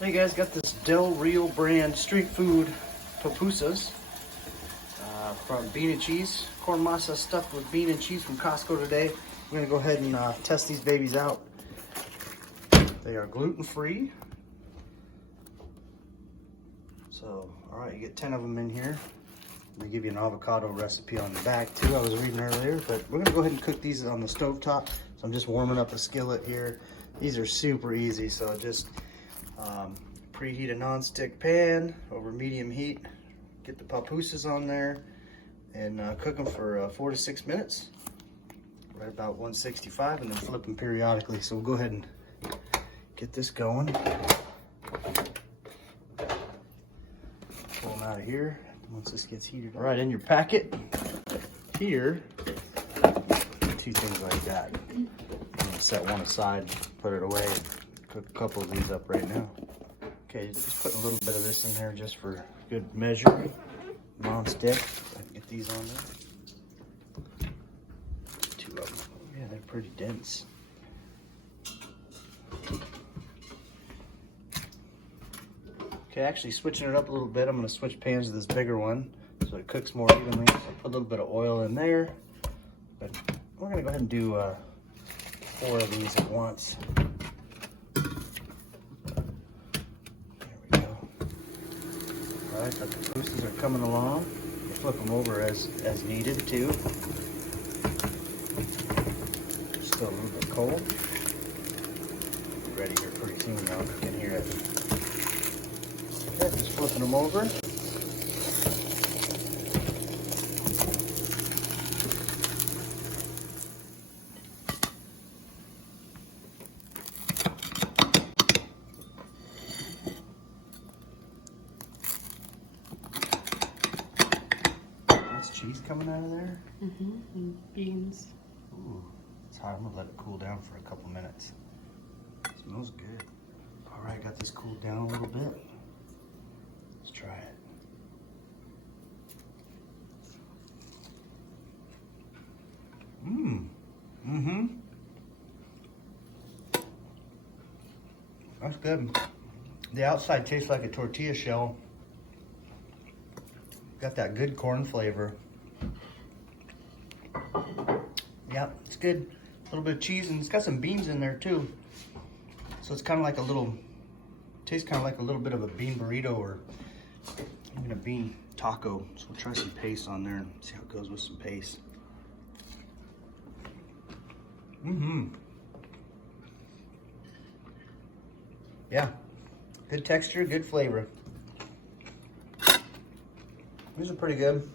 Hey guys, got this Del Real brand street food pupusas from bean and cheese. Corn masa stuffed with bean and cheese from Costco today. We're gonna go ahead and test these babies out. They are gluten-free. So, all right, you get 10 of them in here. They give you an avocado recipe on the back too, I was reading earlier, but we're gonna go ahead and cook these on the stove top. So I'm just warming up a skillet here. These are super easy, so just preheat a non-stick pan over medium heat. Get the papooses on there and cook them for 4 to 6 minutes. Right about 165, and then flip them periodically. So we'll go ahead and get this going. Pull them out of here once this gets heated up. All right, in your packet here, 2 things like that. I'm gonna set one aside, put it away, and cook a couple of these up right now. Okay, just put a little bit of this in there just for good measure. Non-stick. I can get these on there. 2 of them. Yeah, they're pretty dense. Okay, actually switching it up a little bit, I'm going to switch pans to this bigger one so it cooks more evenly. So put a little bit of oil in there. But we're going to go ahead and do 4 of these at once. Alright, the pupusas are coming along. Flip them over as needed too. Still a little bit cold. Ready here pretty soon now, you can hear it. Okay, just flipping them over. Cheese coming out of there? And beans. Ooh, it's hot. I'm gonna let it cool down for a couple minutes. It smells good. All right, got this cooled down a little bit. Let's try it. That's good. The outside tastes like a tortilla shell. Got that good corn flavor. Yeah, it's good. A little bit of cheese, and it's got some beans in there too. So it's kind of like a little, tastes kind of like a little bit of a bean burrito or even a bean taco. So we'll try some paste on there and see how it goes with some paste. Yeah, good texture, good flavor. These are pretty good.